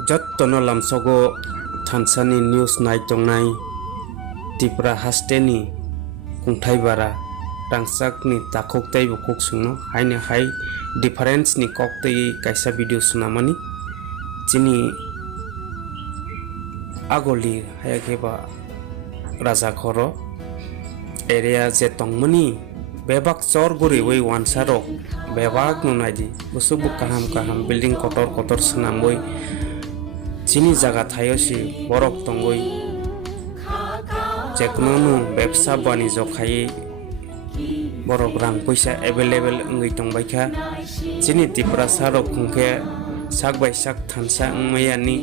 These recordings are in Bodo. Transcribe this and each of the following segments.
Jottono lamsogo Tansani news night tongnai Tipra hasteni kungthai bara rangsakni takhoktai bo koksungno haine hai difference ni koktai kaisa video sunamani chini agoli hayakeba raja khoro area je tongmani bebak chor guri wei wansarok bebak no naidi busuk kaham building kotor sunamoi chini jaga thayosi borok tongoi jeknono ব্যবসা বাণিজ্য খাই borok rang paisa available ngai tongbaikha chini Tripura sarok khungkhe sak bai sak thansa ngmayani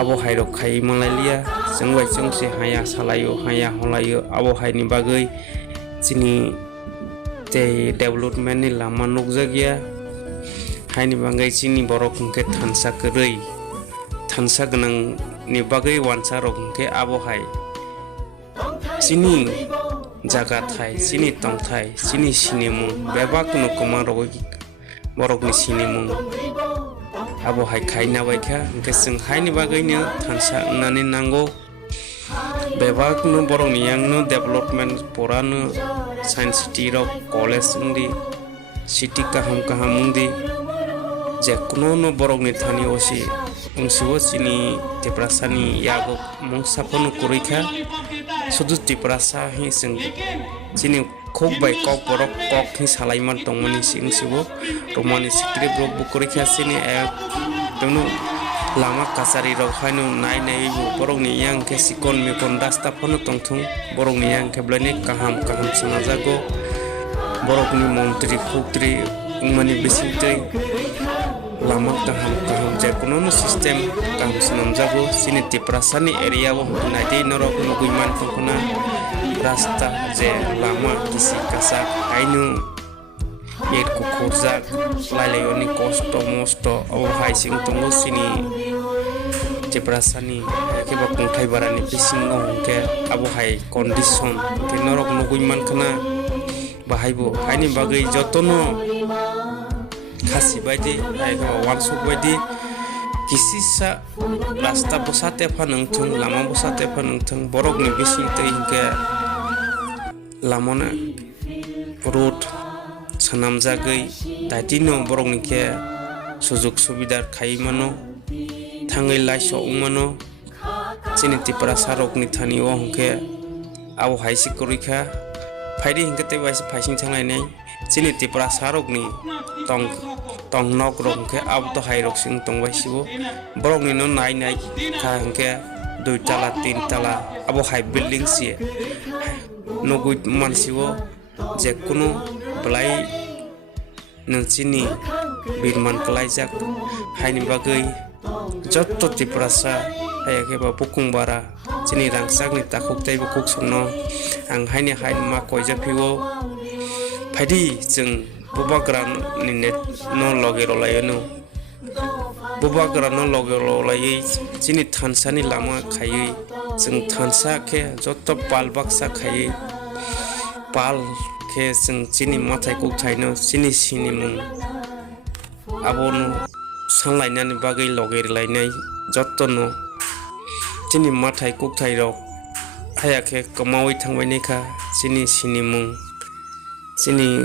abo hairok khai malailia jengbai jengse haya salayo haya holayo abo haini bagai chini te development ni lama nukjagia haini bagai chini borok khungkhe thansa korei thansa gnang ni bagai wansarok khungkhe abo hai chini jaga thai chini tong thai chini sinimung bebak no komaroi borok ni sinimung abo hai khaina baikha ke sing haini bagai ni thansa nani nango bebak no borok ni yang no development porano science city ro college undi city kaham undi je kono no borok ni thani osi ungsiwo chini Tripura sani yago mungsapono kurikha sudu Tripura sa hi sing chini khok bai kok borok kok hi salaiman tongmani sing sibo romani sikri brok bukurikha chini tunu lama kasari ro khainu nai bu borok ni yang ke sikon mekon rasta phono tongthung borok ni yang keblani kaham sinajago borok ni montri khukri ungmani bisintei lama kaham jekono system kaham sinamjago sini Tripura sani area wo naidi norok nuguiman tongkona rasta je lama kisi kasa ainu yet kukurjak lalayoni kosto mosto abo haising tongo sini Tripura sani keba kungthai barani bisingo ke abo hai condition ke norok nuguiman khana bahaibo haini bagai jotono khasi baidi aiga wansuk baidi kisisa rasta bosate phanangthung lama bosate phanangthung borok ni bising tei hingke lamona road sanamjagai tatino borok ni ke sujug subidar khaimano thangai laiso ungmano chini Tripura sarok ni thani o hingke abo haisi korikha phaidi hingke te baisi phaising thangnai nei chini Tripura sarok ni tong nok rong ke ab to hai rok sing tong bai sibo borok ni no nai kha hingke 2 tala 3 tala abo hai building si no gui man sibo je kuno blai nang chini birman klai jak haini bagai jotto Tripura sa ayake ba pukung bara chini rangsak ni takhok tai bu kuk sonno ang haini ma koija phiwo phaidi jeng bubagran ni net no logero layeno bubagran no logero layei chini thansa ni lama khayei jeng thansa ke jotto pal baksa khayei pal ke jeng chini mathai kuk thaino chini sinimung abono sanlainani bagai logeri lainai jotto no chini mathai kuk thairo hayake kamawi thangbai nekha chini sinimung chini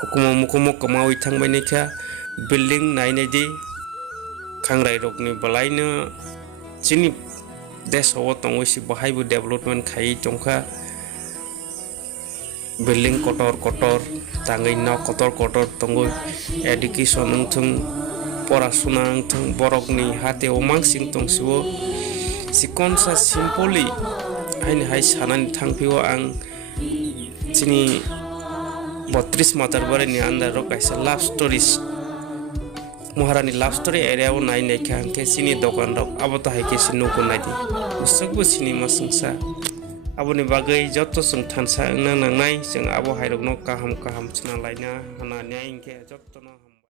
hukumo kamawi thangbai nekha building nainai di khangrai rokni balaino chini desawo tongosi bahaibu development khai tongkha building kotor tangai na kotor tongo education ungthung porasuna ungthung borokni hate omang sing tongsiwo sikonsa simply haini hai sanani thangpiwo ang chini 32 matar bare ni andar ro kaisa love stories Maharani love story area o nai nei khan ke sini dokan rok abo to hai ke sinu ko nai di usakbu cinema sungsa abo ni bagai jotto sung thansa nang nai sing abo hai rok no kaham chna laina hana nyai ke jotto no